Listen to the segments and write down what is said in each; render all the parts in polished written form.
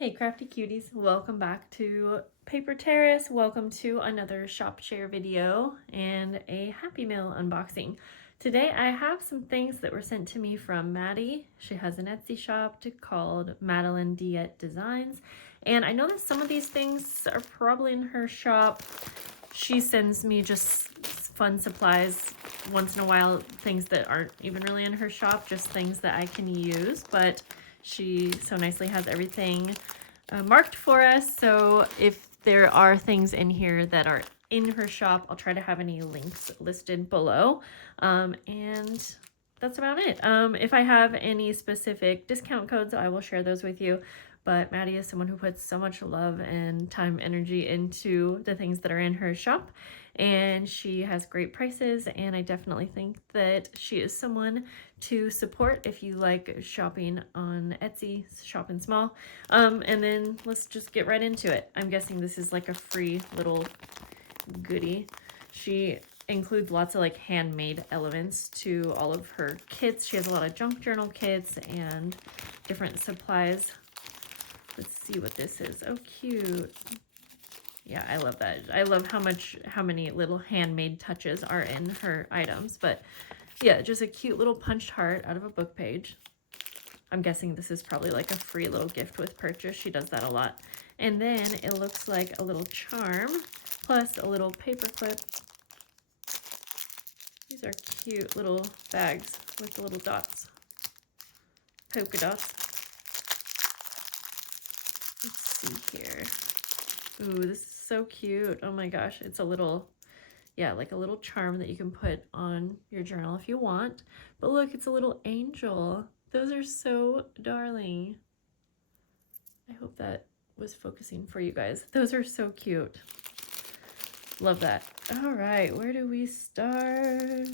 Hey crafty cuties, welcome back to Paper Terrace. Welcome to another shop share video and a Happy Meal unboxing. Today I have some things that were sent to me from Maddie. She has an Etsy shop called Madeline Diet Designs, and I know that some of these things are probably in her shop. She sends me just fun supplies once in a while, things that aren't even really in her shop, just things that I can use, but she so nicely has everything marked for us. So if there are things in here that are in her shop, I'll try to have any links listed below. And that's about it. If I have any specific discount codes, I will share those with you. But Maddie is someone who puts so much love and time, energy into the things that are in her shop. And she has great prices, and I definitely think that she is someone to support if you like shopping on Etsy, shopping small. And then let's just get right into it. I'm guessing this is like a free little goodie. She includes lots of like handmade elements to all of her kits. She has a lot of junk journal kits and different supplies. Let's see what this is. Oh, cute. Yeah, I love that. I love how many little handmade touches are in her items. But yeah, just a cute little punched heart out of a book page. I'm guessing this is probably like a free little gift with purchase. She does that a lot. And then it looks like a little charm plus a little paper clip. These are cute little bags with the little dots, polka dots. Let's see here. Ooh, this is so cute. Oh my gosh, it's a little, yeah, like a little charm that you can put on your journal if you want. But look, it's a little angel. Those are so darling. I hope that was focusing for you guys. Those are so cute. Love that. All right, where do we start?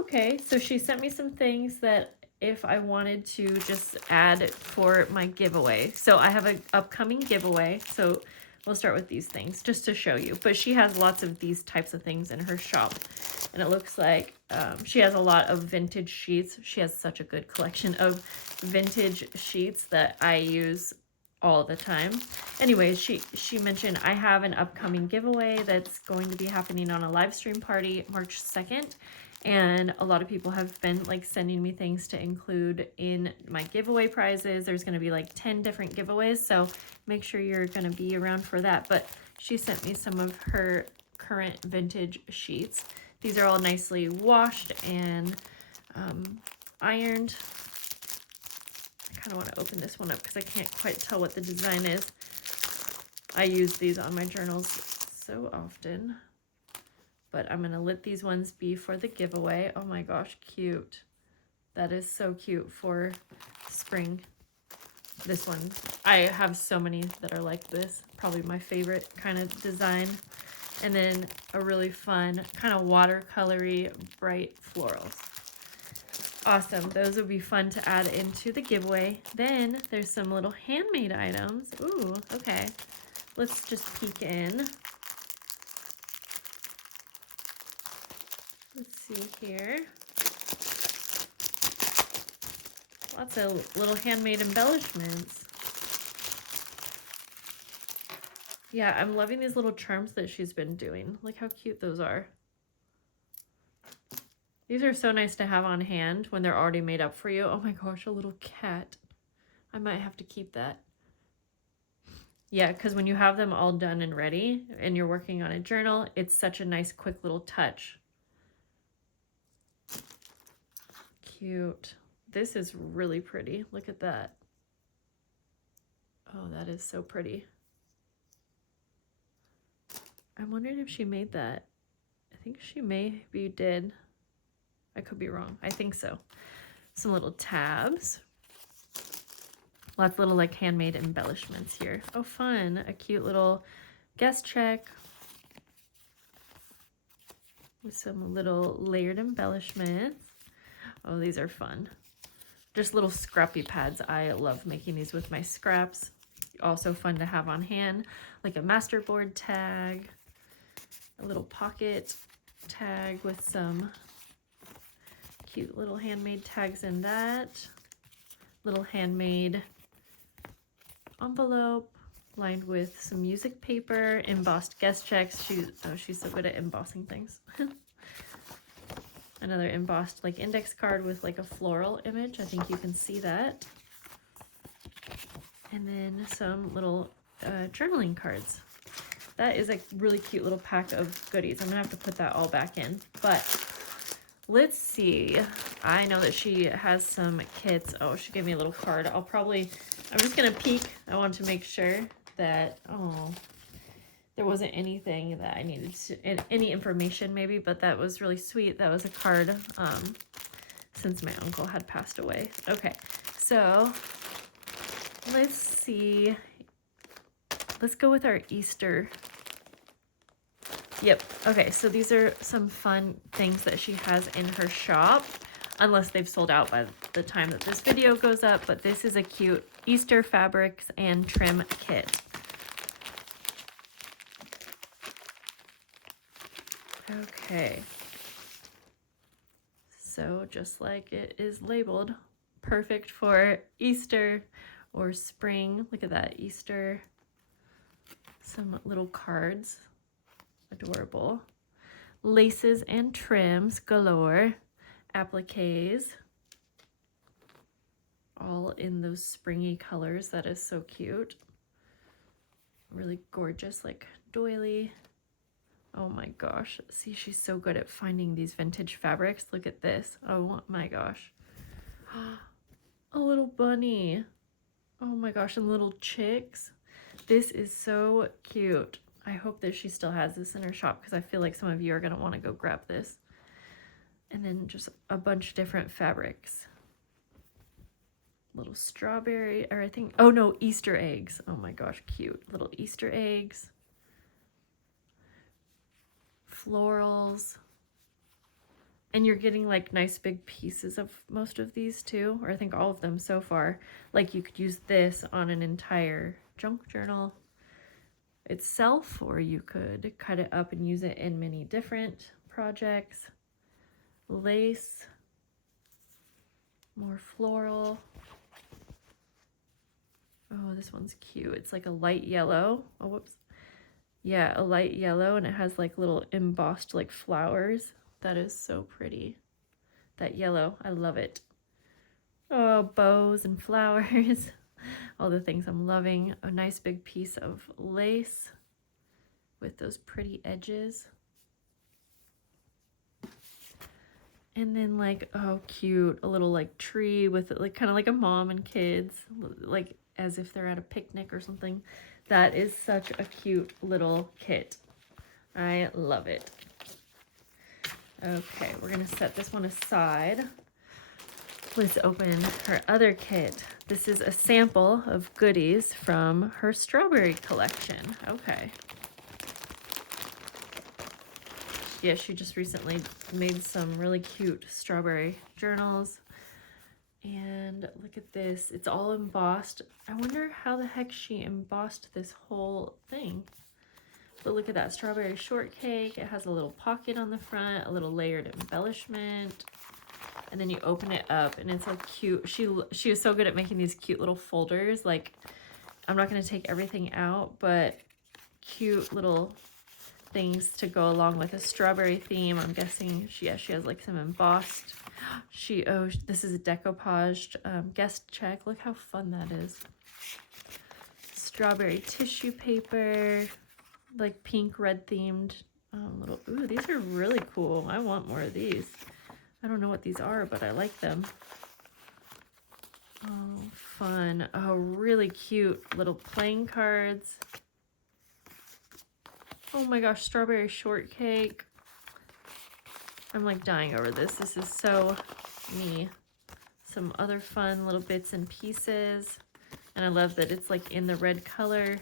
Okay, so she sent me some things that if I wanted to just add for my giveaway. So I have an upcoming giveaway, so we'll start with these things just to show you. But she has lots of these types of things in her shop. And it looks like she has a lot of vintage sheets. She has such a good collection of vintage sheets that I use all the time. Anyways, she mentioned I have an upcoming giveaway that's going to be happening on a live stream party March 2nd. And a lot of people have been like sending me things to include in my giveaway prizes. There's going to be like 10 different giveaways, so make sure you're going to be around for that. But she sent me some of her current vintage sheets. These are all nicely washed and ironed. I kind of want to open this one up because I can't quite tell what the design is. I use these on my journals so often. But I'm going to let these ones be for the giveaway. Oh my gosh, cute. That is so cute for spring. This one, I have so many that are like this. Probably my favorite kind of design. And then a really fun kind of watercolory bright florals. Awesome. Those would be fun to add into the giveaway. Then there's some little handmade items. Ooh, okay. Let's just peek in. Let's see here. Lots of little handmade embellishments. Yeah, I'm loving these little charms that she's been doing. Look how cute those are. These are so nice to have on hand when they're already made up for you. Oh my gosh, a little cat. I might have to keep that. Yeah, because when you have them all done and ready and you're working on a journal, it's such a nice quick little touch. Cute. This is really pretty. Look at that. Oh, that is so pretty. I'm wondering if she made that. I think she maybe did. I could be wrong. I think so. Some little tabs. Lots of little like handmade embellishments here. Oh, fun. A cute little guest check with some little layered embellishments. Oh, these are fun. Just little scrappy pads. I love making these with my scraps. Also fun to have on hand. Like a masterboard tag. A little pocket tag with some cute little handmade tags in that. Little handmade envelope lined with some music paper, embossed guest checks. She's so good at embossing things. Another embossed like index card with like a floral image. I think you can see that. And then some little journaling cards. That is a really cute little pack of goodies. I'm gonna have to put that all back in, but let's see. I know that she has some kits. Oh, she gave me a little card. I'm just gonna peek. I want to make sure that, there wasn't anything that I needed any information maybe, but that was really sweet. That was a card, since my uncle had passed away. Okay, so let's see. Let's go with our Easter. Yep. Okay, so these are some fun things that she has in her shop, unless they've sold out by the time that this video goes up, but this is a cute Easter fabrics and trim kit. Okay. So just like it is labeled, perfect for Easter or spring. Look at that, Easter. Some little cards. Adorable. Laces and trims galore. Appliques. All in those springy colors. That is so cute. Really gorgeous, like doily. Oh my gosh. See, she's so good at finding these vintage fabrics. Look at this. Oh my gosh. A little bunny. Oh my gosh, and little chicks. This is so cute. I hope that she still has this in her shop because I feel like some of you are going to want to go grab this. And then just a bunch of different fabrics. Little strawberry, or I think, oh no, Easter eggs. Oh my gosh, cute. Little Easter eggs. Florals. And you're getting like nice big pieces of most of these too, or I think all of them so far. Like you could use this on an entire junk journal itself, or you could cut it up and use it in many different projects. Lace, more floral. Oh, this one's cute. It's like a light yellow. Oh, whoops. Yeah, a light yellow, and it has like little embossed like flowers. That is so pretty. That yellow, I love it. Oh, bows and flowers. All the things I'm loving. A nice big piece of lace with those pretty edges. And then like, oh cute, a little like tree with like kind of like a mom and kids, like as if they're at a picnic or something. That is such a cute little kit. I love it. Okay, we're gonna set this one aside. Let's open her other kit. This is a sample of goodies from her strawberry collection. Okay. Yeah, she just recently made some really cute strawberry journals. And look at this. It's all embossed. I wonder how the heck she embossed this whole thing. But look at that strawberry shortcake. It has a little pocket on the front, a little layered embellishment. And then you open it up and it's so cute. She was so good at making these cute little folders. Like, I'm not going to take everything out, but cute little things to go along with a strawberry theme. I'm guessing she has like some embossed. This is a decoupaged guest check. Look how fun that is. Strawberry tissue paper, like pink red themed little. Ooh, these are really cool. I want more of these. I don't know what these are, but I like them. Oh, fun. Oh, really cute little playing cards. Oh my gosh, strawberry shortcake. I'm like dying over this. This is so me. Some other fun little bits and pieces. And I love that it's like in the red color.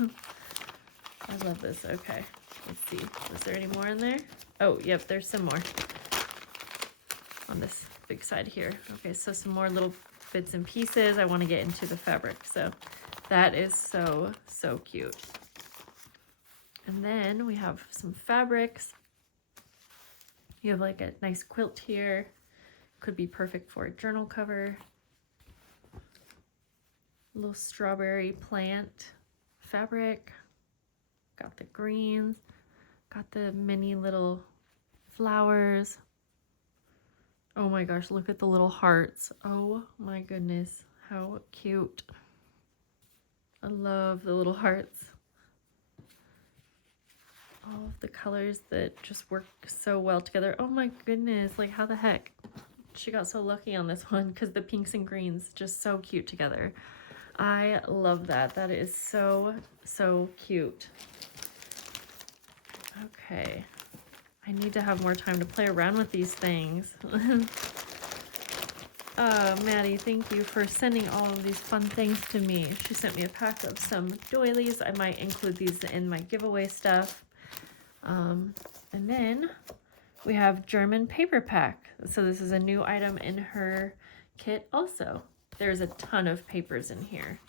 I love this. Okay, let's see. Is there any more in there? Oh, yep, there's some more on this big side here. Okay, so some more little bits and pieces. I want to get into the fabric. So that is so, so cute. And then we have some fabrics. You have like a nice quilt here. Could be perfect for a journal cover. little strawberry plant fabric. Got the greens. Got the mini little flowers. Oh my gosh, look at the little hearts. Oh my goodness, how cute. I love the little hearts. All of the colors that just work so well together. Oh my goodness, like how the heck? She got so lucky on this one because the pinks and greens just so cute together. I love that. That is so, so cute. Okay. I need to have more time to play around with these things. Maddie, thank you for sending all of these fun things to me. She sent me a pack of some doilies. I might include these in my giveaway stuff. And then we have German paper pack. So this is a new item in her kit also. There's a ton of papers in here.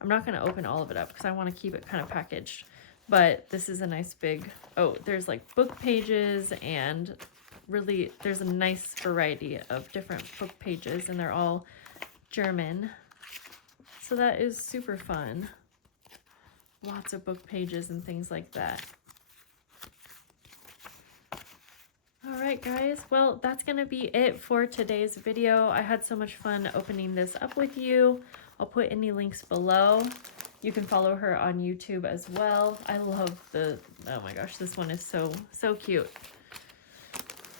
I'm not going to open all of it up because I want to keep it kind of packaged. But this is a nice big, oh, there's like book pages and really there's a nice variety of different book pages and they're all German. So that is super fun. Lots of book pages and things like that. All right, guys. Well, that's going to be it for today's video. I had so much fun opening this up with you. I'll put any links below. You can follow her on YouTube as well. I love the, oh my gosh, this one is so, so cute.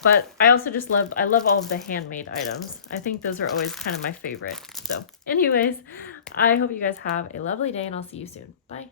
But I also just love, I love all of the handmade items. I think those are always kind of my favorite. So anyways, I hope you guys have a lovely day and I'll see you soon. Bye.